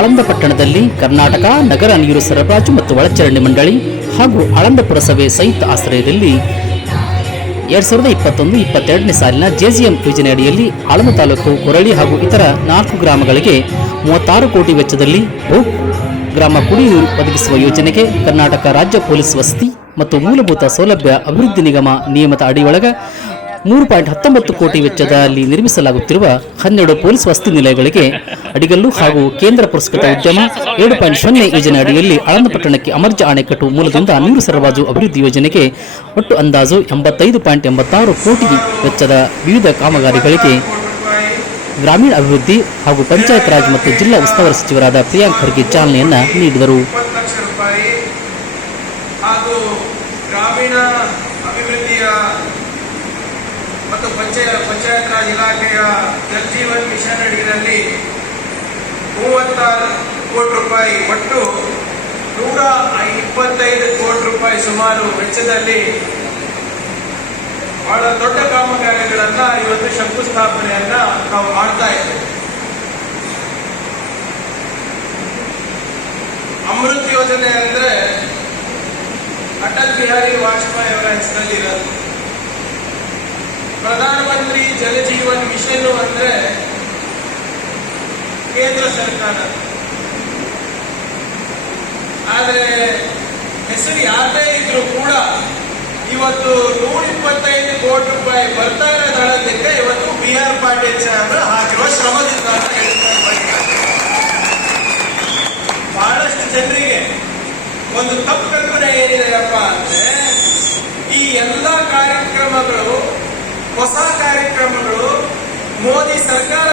ಆಳಂದ ಪಟ್ಟಣದಲ್ಲಿ ಕರ್ನಾಟಕ ನಗರ ನೀರು ಸರಬರಾಜು ಮತ್ತು ಒಳಚರಂಡಿ ಮಂಡಳಿ ಹಾಗೂ ಆಳಂದ ಪುರಸಭೆ ಸಂಯುಕ್ತ ಆಶ್ರಯದಲ್ಲಿ ಎರಡ್ ಸಾವಿರದ ಇಪ್ಪತ್ತೊಂದು ಇಪ್ಪತ್ತೆರಡನೇ ಸಾಲಿನ ಜೆಜಿಎಂ ಯೋಜನೆ ಅಡಿಯಲ್ಲಿ ಆಳಂದ ತಾಲೂಕು ಕೊರಳಿ ಹಾಗೂ ಇತರ ನಾಲ್ಕು ಗ್ರಾಮಗಳಿಗೆ ಮೂವತ್ತಾರು ಕೋಟಿ ವೆಚ್ಚದಲ್ಲಿ ಭೂ ಗ್ರಾಮ ಕುಡಿ ನೀರು ಒದಗಿಸುವ ಯೋಜನೆಗೆ ಕರ್ನಾಟಕ ರಾಜ್ಯ ಪೊಲೀಸ್ ವಸತಿ ಮತ್ತು ಮೂಲಭೂತ ಸೌಲಭ್ಯ ಅಭಿವೃದ್ಧಿ ನಿಗಮ ನಿಯಮದ ಅಡಿಯೊಳಗ ಮೂರು ಪಾಯಿಂಟ್ ಹತ್ತೊಂಬತ್ತು ಕೋಟಿ ವೆಚ್ಚದಲ್ಲಿ ನಿರ್ಮಿಸಲಾಗುತ್ತಿರುವ ಹನ್ನೆರಡು ಪೊಲೀಸ್ ವಸತಿ ನಿಲಯಗಳಿಗೆ ಅಡಿಗಲ್ಲು ಹಾಗೂ ಕೇಂದ್ರ ಪುರಸ್ಕೃತ ಉದ್ಯಮ ಏಳು ಪಾಯಿಂಟ್ ಸೊನ್ನೆ ಯೋಜನೆ ಅಡಿಯಲ್ಲಿ ಆಳಂದ ಪಟ್ಟಣಕ್ಕೆ ಅಮರ್ಜ ಅಣೆಕಟ್ಟು ಮೂಲದಿಂದ ನೀರು ಸರಬರಾಜು ಅಭಿವೃದ್ಧಿ ಯೋಜನೆಗೆ ಒಟ್ಟು ಅಂದಾಜು ಎಂಬತ್ತೈದು ಪಾಯಿಂಟ್ ಎಂಬತ್ತಾರು ಕೋಟಿ ವೆಚ್ಚದ ವಿವಿಧ ಕಾಮಗಾರಿಗಳಿಗೆ ಗ್ರಾಮೀಣ ಅಭಿವೃದ್ಧಿ ಹಾಗೂ ಪಂಚಾಯತ್ ರಾಜ್ ಮತ್ತು ಜಿಲ್ಲಾ ಉಸ್ತುವಾರಿ ಸಚಿವರಾದ ಪ್ರಿಯಾಂಕ್ ಖರ್ಗೆ ಚಾಲನೆಯನ್ನು ನೀಡಿದರು. ಅಭಿವೃದ್ಧಿಯ ಮತ್ತು ಪಂಚಾಯ ಪಂಚಾಯತ್ ರಾಜ್ ಇಲಾಖೆಯ ಜಲ್ ಜೀವನ್ ಮಿಷನ್ ಅಡಿಯಲ್ಲಿ ಮೂವತ್ತಾರು ಕೋಟಿ ರೂಪಾಯಿ ಒಟ್ಟು ನೂರ ಇಪ್ಪತ್ತೈದು ಕೋಟಿ ರೂಪಾಯಿ ಸುಮಾರು ವೆಚ್ಚದಲ್ಲಿ ಬಹಳ ದೊಡ್ಡ ಕಾಮಗಾರಿಗಳನ್ನ ಇವತ್ತು ಶಂಕುಸ್ಥಾಪನೆಯನ್ನ ನಾವು ಮಾಡ್ತಾ ಇದ್ದೇವೆ. ಅಮೃತ್ ಯೋಜನೆ ಅಂದ್ರೆ ಅಟಲ್ ಬಿಹಾರಿ ವಾಜಪೇಯಿ ಅವರ ಹೆಸರಲ್ಲಿ ಇರೋದು ಪ್ರಧಾನಮಂತ್ರಿ ಜಲ ಜೀವನ್ ಮಿಷನ್ ಅಂದ್ರೆ ಕೇಂದ್ರ ಸರ್ಕಾರ. ಆದ್ರೆ ಹೆಸರು ಯಾರದೇ ಇದ್ರು ಕೂಡ ಇವತ್ತು ನೂರ ಇಪ್ಪತ್ತೈದು ಕೋಟಿ ರೂಪಾಯಿ ಬರ್ತಾ ಇರೋದಕ್ಕೆ ಇವತ್ತು ಬಿ ಆರ್ ಪಾಟೀಲ್ ಸಾಹೇಬರು ಹಾಕಿರುವ ಶ್ರಮದಿಂದ ಬಹಳಷ್ಟು ಜನರಿಗೆ ಒಂದು ತಪ್ಪು ಕಲ್ಪನೆ ಏನಿದೆಯಪ್ಪ ಅಂದ್ರೆ ಈ ಎಲ್ಲ ಕಾರ್ಯಕ್ರಮಗಳು ಹೊಸ ಕಾರ್ಯಕ್ರಮಗಳು ಮೋದಿ ಸರ್ಕಾರ